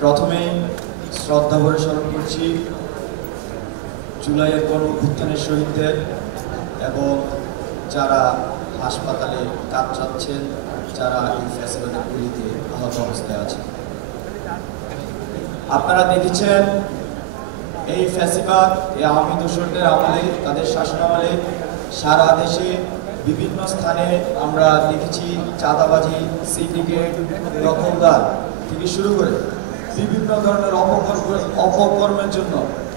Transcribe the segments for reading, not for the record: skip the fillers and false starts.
প্রথমে শ্রদ্ধা ভরে স্মরণ করছি জুলাইয়ের গণঅভ্যুত্থানের শহীদদের এবং যারা হাসপাতালে কাতরাচ্ছেন, যারা এই ফ্যাসিবাদের গুলিতে আহত অবস্থায় আছেন। আপনারা দেখেছেন এই ফ্যাসিবাদ, এই আওয়ামী দোসরদের আমলে, তাদের শাসনামলে সারা দেশে বিভিন্ন স্থানে আমরা দেখেছি চাঁদাবাজি, সিন্ডিকেট, দখলদার থেকে শুরু করে বিভিন্ন ধরনের অপকর্মের জন্য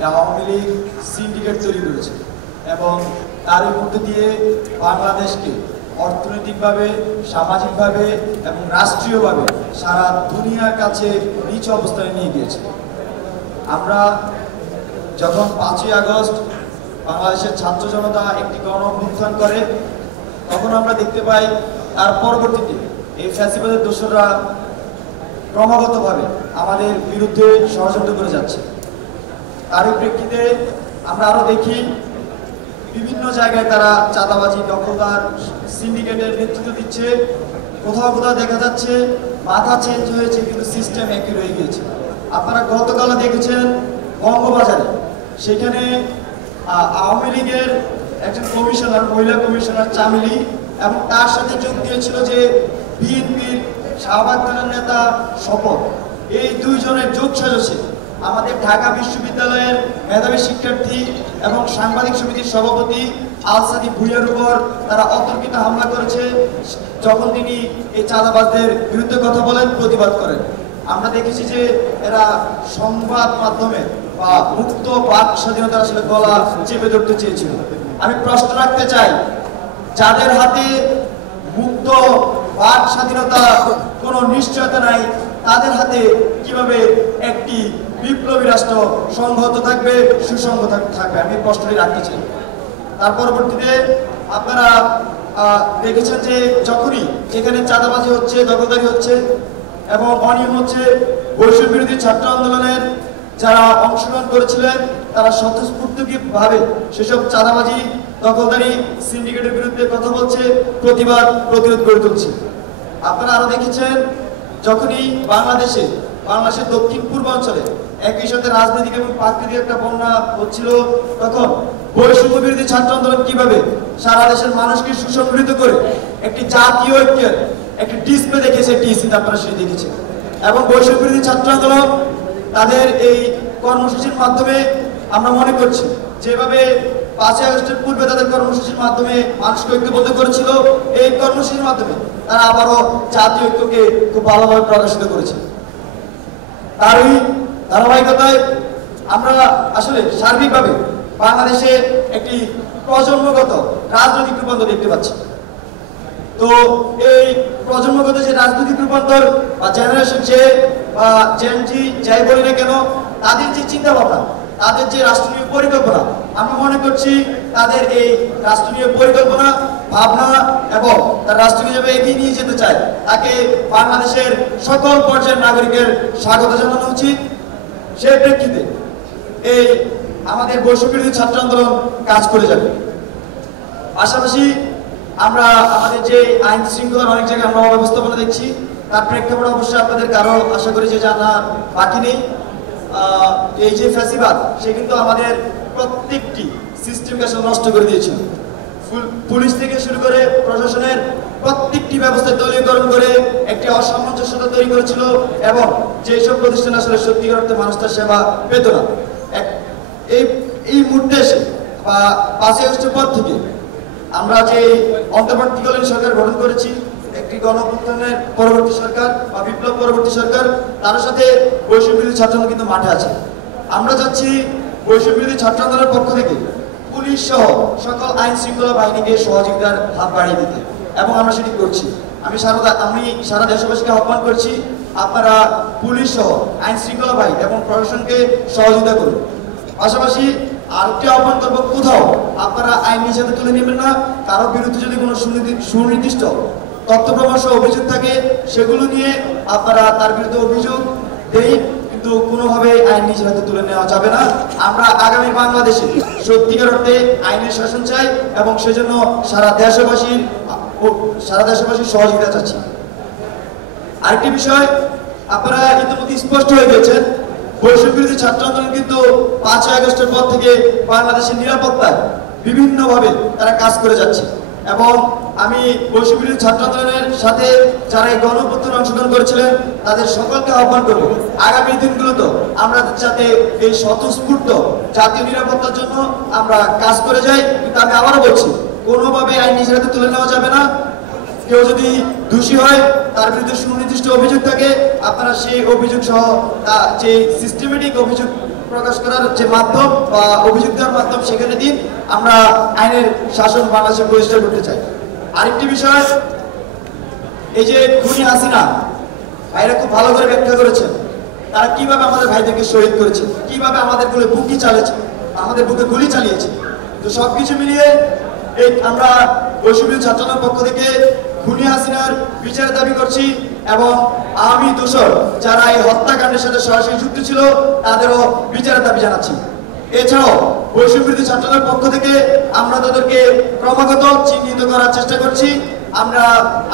আওয়ামী লীগ সিন্ডিকেট তৈরি করেছে এবং তারই মধ্যে দিয়ে বাংলাদেশকে অর্থনৈতিকভাবে, সামাজিকভাবে এবং রাষ্ট্রীয়ভাবে সারা দুনিয়ার কাছে নিচ অবস্থায় নিয়ে গিয়েছে। আমরা যখন 5ই আগস্ট বাংলাদেশের ছাত্র জনতা একটি গণ-অভ্যুত্থান করে, তখন আমরা দেখতে পাই তার পরবর্তীতে এই ফ্যাসিবাদের দোসররা ক্রমাগতভাবে আমাদের বিরুদ্ধে ষড়যন্ত্র করে যাচ্ছে। তারই প্রেক্ষিতে আমরা আরো দেখি বিভিন্ন জায়গায় তারা চাঁদাবাজি, দখলদার, সিন্ডিকেটের নেতৃত্ব দিচ্ছে। কোথাও কোথাও দেখা যাচ্ছে মাথা চেঞ্জ হয়েছে কিন্তু সিস্টেম একই রয়ে গিয়েছে। আপনারা গতকালও দেখেছেন বঙ্গবাজারে, সেখানে আওয়ামী লীগের একজন কমিশনার, মহিলা কমিশনার চামেলি, এবং তার সাথে যোগ দিয়েছিল যে বিএনপির শাহবাগ থানার নেতা শপথ। এই দুইজনের যোগ সাজসে আমাদের ঢাকা বিশ্ববিদ্যালয়ের মেধাবী শিক্ষার্থী এবং সাংবাদিক সমিতির সভাপতি আলসাদি ভুইয়ার উপর তারা অতর্কিত হামলা করেছে যখন তিনি এই চাঁদাবাজদের বিরুদ্ধে কথা বলেন, প্রতিবাদ করেন। আমরা দেখেছি যে এরা সংবাদ মাধ্যমে বা মুক্ত বাক স্বাধীনতার আসলে গলা চেপে ধরতে চেয়েছিল। আমি প্রশ্ন রাখতে চাই, যাদের হাতে মুক্ত বাক স্বাধীনতা কোনো নিশ্চয়তা নাই, তাদের হাতে কিভাবে একটি বিপ্লবী রাষ্ট্র সংহত থাকবে, সুসংহত থাকবে? আমি প্রশ্নটি রাখতে চাই। তার পরবর্তীতে আপনারা দেখেছেন যে যখনই যেখানে চাঁদাবাজি হচ্ছে, দখলদারি হচ্ছে এবং অনিয়ম হচ্ছে, বৈষম্য বিরোধী ছাত্র আন্দোলনের যারা অংশগ্রহণ করেছিলেন তারা স্বতঃস্ফূর্তভাবে সেসব চাঁদাবাজি, দখলদারি, সিন্ডিকেটের বিরুদ্ধে কথা বলছে, প্রতিরোধ গড়ে তুলছে। আপনারা আরো দেখেছেন যখনই বাংলাদেশের দক্ষিণ পূর্বাঞ্চলে একই সাথে রাজনৈতিক এবং প্রাকৃতিক একটা বন্যা হচ্ছিল, তখন বৈষম্য বিরোধী ছাত্র আন্দোলন কিভাবে সারা দেশের মানুষকে সুসংগঠিত করে একটি জাতীয় ঐক্যের একটি ডিসপ্লে দেখিয়েছে টিএসসিতে, আপনারা সেটি দেখেছেন। এবং বৈষম্য বিরোধী ছাত্র আন্দোলন তাদের এই কর্মসূচির মাধ্যমে আমরা মনে করছি যেভাবে 5ই আগস্টের পূর্বে তাদের কর্মসূচির মাধ্যমে মানুষকে ঐক্যবদ্ধ করেছিল, এই কর্মসূচির মাধ্যমে তারা আবারও জাতীয় ঐক্যকে খুব ভালোভাবে প্রকাশিত করেছে। তারই ধারাবাহিকতায় আমরা আসলে সার্বিকভাবে বাংলাদেশে একটি প্রজন্মগত রাজনৈতিক রূপান্তর দেখতে পাচ্ছি। তো এই প্রজন্মগত যে রাজনৈতিক রূপান্তর বা জেনারেশন জে বা জেন জি যাই বলি না কেন, তাদের যে চিন্তা ভাবনা, তাদের যে রাষ্ট্রীয় পরিকল্পনা, আমি মনে করছি তাদের এই রাষ্ট্রীয় পরিকল্পনা, ভাবনা এবং তার রাষ্ট্রকে যেভাবে এগিয়ে নিয়ে যেতে চায়, তাকে বাংলাদেশের সকল পর্যায়ের নাগরিকের স্বাগত জানানো উচিত। সেই প্রেক্ষিতে এই আমাদের বৈষম্য বিরোধী ছাত্র আন্দোলন কাজ করে যাবে। পাশাপাশি আমরা আমাদের যে আইন শৃঙ্খলার অনেক জায়গায় আমরা অব্যবস্থাপনা দেখছি, তার প্রেক্ষাপটে অবশ্যই আপনাদের কারো আশা করি যে জানা বাকি নেই। এই যে ফ্যাসিবাদ, সে কিন্তু আমাদের প্রত্যেকটি সিস্টেমকে আসলে নষ্ট করে দিয়েছিল। পুলিশ থেকে শুরু করে প্রশাসনের প্রত্যেকটি ব্যবস্থা দলীয়করণ করে একটি অসামঞ্জস্যতা তৈরি করেছিল এবং যেসব প্রতিষ্ঠান আসলে সত্যিকার অর্থে মানুষ তার সেবা পেত না। এই মুহূর্তে এসে বা 5ই আগস্টের পর থেকে আমরা যে অন্তর্বর্তীকালীন সরকার গঠন করেছি, একটি গণঅভ্যুত্থানের পরবর্তী সরকার বা বিপ্লব পরবর্তী সরকার, তার সাথে বৈষম্য বিরোধী ছাত্র আন্দোলন কিন্তু মাঠে আছে। আমরা চাচ্ছি বৈষম্য বিরোধী ছাত্র আন্দোলনের পক্ষ থেকে পুলিশ সহ সকল আইন শৃঙ্খলা বাহিনীকে সহযোগিতার হাত বাড়িয়ে দিতে, এবং আমরা সেটি করছি। আমি সারা দেশবাসীকে আহ্বান করছি, আপনারা পুলিশ সহ আইন শৃঙ্খলা বাহিনী এবং প্রশাসনকে সহযোগিতা করুন। পাশাপাশি আরেকটি আহ্বান করবো, কোথাও আপনারা আইন নিজে তুলে নেবেন না। কারো বিরুদ্ধে যদি কোনো সুনির্দিষ্ট তথ্য প্রমাণ সহ অভিযোগ থাকে, সেগুলো নিয়ে আপনারা তার বিরুদ্ধে অভিযোগ দেন, কিন্তু কোনোভাবে আইন নিজের হাতে তুলে নেওয়া যাবে না। আমরা আগামী বাংলাদেশে সত্যিকার অর্থে আইনের শাসন চাই এবং সেজন্য সারা দেশবাসীর সহযোগিতা চাচ্ছি। আরেকটি বিষয়, আপনারা ইতিমধ্যে স্পষ্ট হয়ে গেছেন, বৈষম্য বিরোধী ছাত্র আন্দোলন কিন্তু 5 আগস্টের পর থেকে বাংলাদেশের নিরাপত্তায় বিভিন্নভাবে তারা কাজ করে যাচ্ছে এবং আমি বৈষম্য বিরোধী ছাত্র আন্দোলনের সাথে যারা এই গণঅভ্যুত্থানে অংশগ্রহণ করেছিলেন তাদের সকলকে আহ্বান করব, আগামী দিনগুলোতে আমরা যাতে এই স্বতঃস্ফূর্ত জাতীয় নিরাপত্তার জন্য আমরা কাজ করে যাই। কিন্তু আমি আবারও বলছি, কোনোভাবে আইন নিজের হাতে তুলে নেওয়া যাবে না। কেউ যদি দোষী হয়, তার বিরুদ্ধে সুনির্দিষ্ট অভিযোগ থাকে, আপনারা সেই অভিযোগ সহ যে সিস্টেমেটিক অভিযোগ প্রকাশ করার যে মাধ্যম বা অভিযোগ দেওয়ার মাধ্যম সেখানে দিন। আমরা আইনের শাসন বাংলাদেশে প্রতিষ্ঠা করতে চাই। আরেকটি বিষয়, এই যে খুনি হাসিনা ভাইরা খুব ভালো করে ব্যাখ্যা করেছেন, তারা কিভাবে আমাদের ভাইদেরকে শহীদ করেছে, কিভাবে আমাদের বুকে গুলি চালিয়েছে। তো সবকিছু মিলিয়ে এই আমরা বৈষম্য বিরোধী ছাত্র আন্দোলনের পক্ষ থেকে খুনি হাসিনার বিচারের দাবি করছি এবং আওয়ামী দোসর যারা এই হত্যাকাণ্ডের সাথে সরাসরি যুক্ত ছিল তাদেরও বিচারের দাবি জানাচ্ছি। এছাড়াও বৈষম্য বিরোধী ছাত্র আন্দোলনের পক্ষ থেকে আমরা তাদেরকে ক্রমাগত চিহ্নিত করার চেষ্টা করছি। আমরা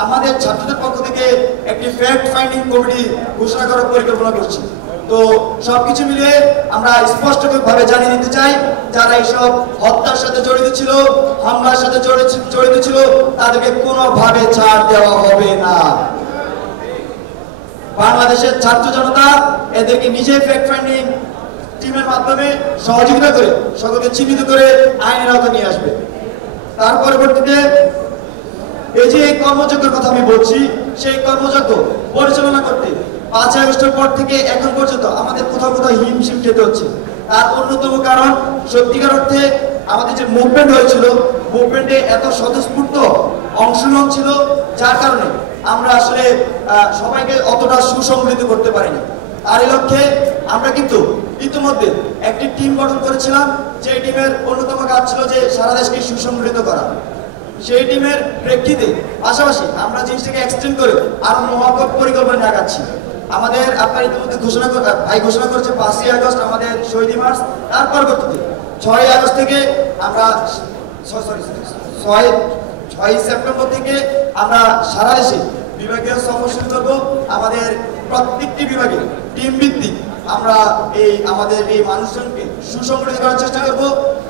আমাদের ছাত্রদের পক্ষ থেকে একটি ফ্যাক্ট ফাইন্ডিং কমিটি ঘোষণা করার পরিকল্পনা করছি। তো সবকিছু মিলিয়ে আমরা স্পষ্টভাবে জানিয়ে দিতে চাই, যারা এইসব হত্যার সাথে জড়িত ছিল, হামলার সাথে জড়িত ছিল, তাদেরকে কোনোভাবে ছাড় দেওয়া হবে না। বাংলাদেশের ছাত্র জনতা এদেরকে নিজে ফ্যাক্ট ফাইন্ডিং টিমের মাধ্যমে সহযোগিতা করে সকলকে চিহ্নিত করে আইনের আওতায় নিয়ে আসবে। তার পরবর্তীতে এই যে কর্মযজ্ঞের কথা আমি বলছি, সেই কর্মযজ্ঞ পরিচালনা করতে 5 আগস্টের পর থেকে এখন পর্যন্ত আমাদের কোথাও কোথাও হিমশিম খেতে হচ্ছে। তার অন্যতম কারণ, সত্যিকার অর্থে আমাদের যে মুভমেন্ট হয়েছিল, মুভমেন্টে এত স্বতঃস্ফূর্ত অংশগ্রহণ ছিল, যার কারণে আমরা আসলে সবাইকে অতটা সুসংগঠিত করতে পারিনি। তার এই লক্ষ্যে আমরা কিন্তু ইতিমধ্যে একটি টিম গঠন করেছিলাম, যে টিমের অন্যতম কাজ ছিল যে সারা দেশকে সুসংগঠিত করা। সেই টিমের প্রেক্ষিতে পাশাপাশি আমরা জিনিসটাকে এক্সটেন্ড করে আরো মহৎ পরিকল্পনা আগাচ্ছি। আমাদের আপনার ইতিমধ্যে ঘোষণা করেছে 5ই আগস্ট আমাদের শহীদ মার্চ। তার পরবর্তীতে 6ই আগস্ট থেকে আমরা 6ই সেপ্টেম্বর থেকে আমরা সারা দেশে বিভাগীয় সফর শুরু করবো। আমাদের প্রত্যেকটি বিভাগে টিম ভিত্তিক আমরা আমাদের এই মানুষজনকে সুসংগঠিত করার চেষ্টা করব।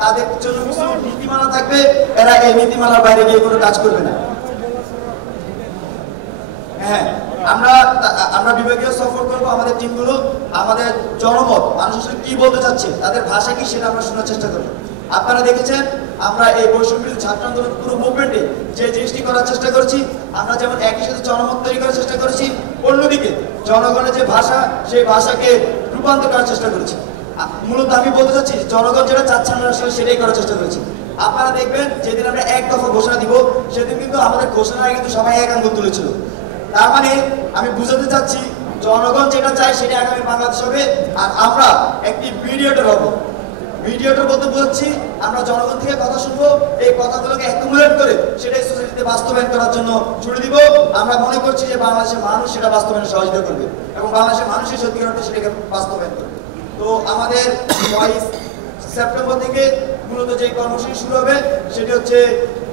তাদের জন্য কিছু নীতিমালা থাকবে, এরা এই নীতিমালার বাইরে গিয়ে কোনো কাজ করবে না। হ্যাঁ, আমরা বিভাগীয় সফর করবো। আমাদের টিমগুলো আমাদের জনমত, মানুষ কি বলতে চাচ্ছে, তাদের ভাষা কি, সেটা আমরা শোনার চেষ্টা করবো। আপনারা দেখেছেন আমরা এই বৈষম্য বিরোধী ছাত্র আন্দোলন পুরো মুভমেন্টে যে জিনিসটি করার চেষ্টা করেছি, আমরা যেমন একই সাথে জনমত তৈরি করার চেষ্টা করেছি, অন্যদিকে জনগণের যে ভাষা, সেই ভাষাকে রূপান্তর করার চেষ্টা করেছি। মূলত আমি বলতে চাচ্ছি, জনগণ যেটা চাচ্ছে আমরা আসলে সেটাই করার চেষ্টা করেছি। আপনারা দেখবেন যেদিন আমরা এক দফা ঘোষণা দিব, সেদিন কিন্তু আমাদের ঘোষণায় কিন্তু সবাই এক আঙ্গুল তুলেছিল। তার মানে আমি বুঝাতে চাচ্ছি, জনগণ যেটা চায় সেটা আগামী বাংলাদেশ হবে, আর আমরা একটি মিডিয়েটর হব। মিডিয়েটর বলতে বোঝাচ্ছি, আমরা জনগণ থেকে কথা শুনবো, এই কথাগুলোকে অ্যাকুমুলেট করে সেটাই সোসাইটিতে বাস্তবায়ন করার জন্য ছুড়ে দিব। আমরা মনে করছি যে বাংলাদেশের মানুষ সেটা বাস্তবায়নে সহযোগিতা করবে এবং বাংলাদেশের মানুষের সত্যিকার অর্থে সেটাকে বাস্তবায়ন করবে। তো আমাদের 6 সেপ্টেম্বর থেকে মূলত যে কর্মসূচি শুরু হবে সেটি হচ্ছে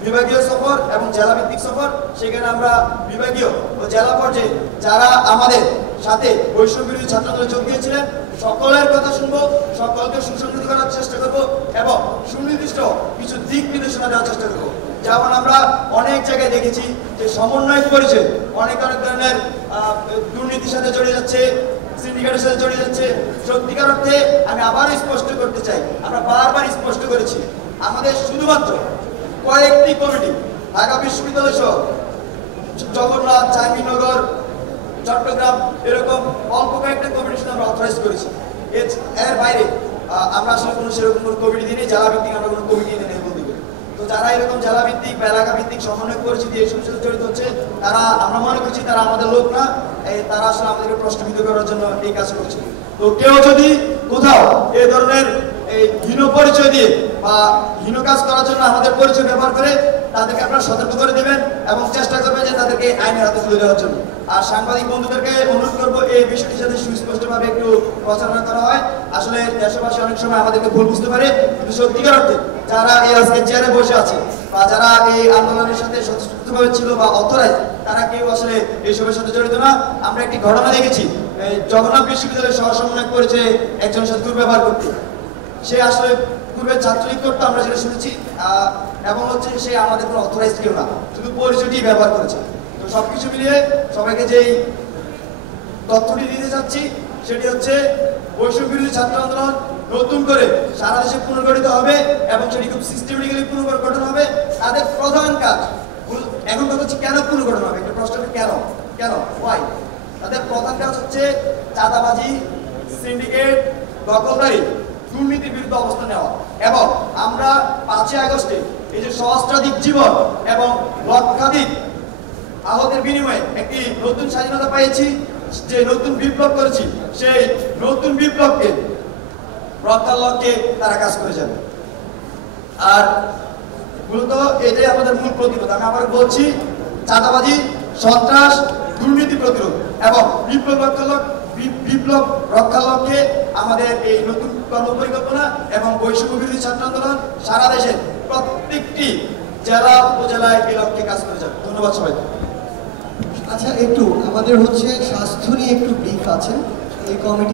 বিভাগীয় সফর এবং জেলা ভিত্তিক সফর। সেখানে আমরা বিভাগীয় ও জেলা পর্যায়ে যারা আমাদের সাথে বৈষম্য বিরোধী ছাত্র আন্দোলনে যোগ দিয়েছিলেন সকলের কথা শুনবো, সকলকে সুসংগঠিত করার চেষ্টা করবো এবং সুনির্দিষ্ট কিছু দিক নির্দেশনা দেওয়ার চেষ্টা করবো। যেমন আমরা অনেক জায়গায় দেখেছি যে সমন্বয় পরিচয় অনেক ধরনের দুর্নীতির সাথে জড়িয়ে যাচ্ছে, সিন্ডিকেটের সাথে জড়িয়ে যাচ্ছে। সত্যিকার অর্থে আমি আবার স্পষ্ট করতে চাই, আমরা বারবার স্পষ্ট করেছি, আমাদের শুধুমাত্র কয়েকটি কমিটি, ঢাকা বিশ্ববিদ্যালয় সহ জগন্নাথ, জাহাঙ্গীরনগর, চট্টগ্রাম, এরকম অল্প কয়েকটা কমিটি শুধু আমরা অথরাইজ করেছি। এর বাইরে আমরা আসলে কোনো সেরকম কোনো কমিটি দিই, জেলা ভিত্তিক আমরা কোনো কমিটি এনে নেই বলতে গেলে। তো যারা এরকম জেলা ভিত্তিক বা এলাকা ভিত্তিক সমন্বয় পরিচিতি এই সমস্ত জড়িত হচ্ছে, তারা আমরা মনে করছি তারা আমাদের লোক না, তারা আসলে আমাদেরকে প্রশ্নবিদ্ধ করার জন্য এই কাজ করছে। তো কেউ যদি কোথাও এই ধরনের এই হীন পরিচয় দিয়ে বা হীন কাজ করার জন্য আমাদের পরিচয় ব্যবহার করে, তাদেরকে আপনারা সতর্ক করে দেবেন এবং চেষ্টা করবেন যে তাদেরকে আইনের হাতে তুলে দেওয়ার জন্য। আর সাংবাদিক বন্ধুদেরকে অনুরোধ করবো এই বিষয়টির সাথে সুস্পষ্টভাবে একটু প্রচারণা করা হয়। আসলে দেশবাসী অনেক সময় আমাদেরকে ভুল বুঝতে পারে, কিন্তু সত্যিকার অর্থে যারা এই আজকে চেয়ারে বসে আছে বা যারা এই আন্দোলনের সাথে স্বতঃস্ফূর্তভাবে ছিল বা অথরাইজ, তারা কেউ আসলে এইসবের সাথে জড়িত না। আমরা একটি ঘটনা দেখেছি, জগন্নাথ বিশ্ববিদ্যালয়ের সহসমন্বয়ক করেছে একজনের সাথে দুর্ব্যবহার করতে। সে আসলে পূর্বে ছাত্রলীগ করতো, আমরা সেটা শুনেছি, এবং হচ্ছে সে আমাদের কোনো অথরাইজ কেউ না, শুধু পরিচয়টি ব্যবহার করেছে। তো সবকিছু মিলিয়ে সবাইকে যেই তথ্যটি দিতে চাচ্ছি সেটি হচ্ছে বৈষম্য বিরোধী ছাত্র আন্দোলন নতুন করে সারা দেশে পুনর্গঠিত হবে এবং সেটি খুব সিস্টেমেটিক্যালি পুনর্গঠন হবে। তাদের প্রধান কাজ এখন কথা হচ্ছে কেন পুনর্গঠন হবে, একটা প্রশ্ন, কেন কেন ওয়াই? তাদের প্রধান কাজ হচ্ছে চাঁদাবাজি, সিন্ডিকেট, দখলদারি, দুর্নীতির বিরুদ্ধে অবস্থান নেওয়া। এবং আমরা 5 আগস্টে এই যে সহস্রাধিক জীবন এবং লক্ষাধিক আহতের বিনিময়ে একটি নতুন স্বাধীনতা পেয়েছি, যে নতুন বিপ্লব করেছি, সেই নতুন বিপ্লবকে রক্ষার লক্ষ্যে তারা কাজ করে যাবে। আর মূলত এটাই আমাদের মূল প্রতিরোধ। আমি আবার বলছি, চাঁদাবাজি, সন্ত্রাস, দুর্নীতি প্রতিরোধ এবং বিপ্লব রক্ষার লক্ষ্যে আমাদের এই নতুন কর্মপরিকল্পনা এবং বৈষম্য বিরোধী ছাত্র আন্দোলন সারা দেশে প্রত্যেকটি জেলা উপজেলায় এই লক্ষ্যে কাজ করে যাবে। ধন্যবাদ সবাইকে। আচ্ছা, একটু আমাদের হচ্ছে স্বাস্থ্য নিয়ে একটু ব্রিফ আছে এই কমিটি।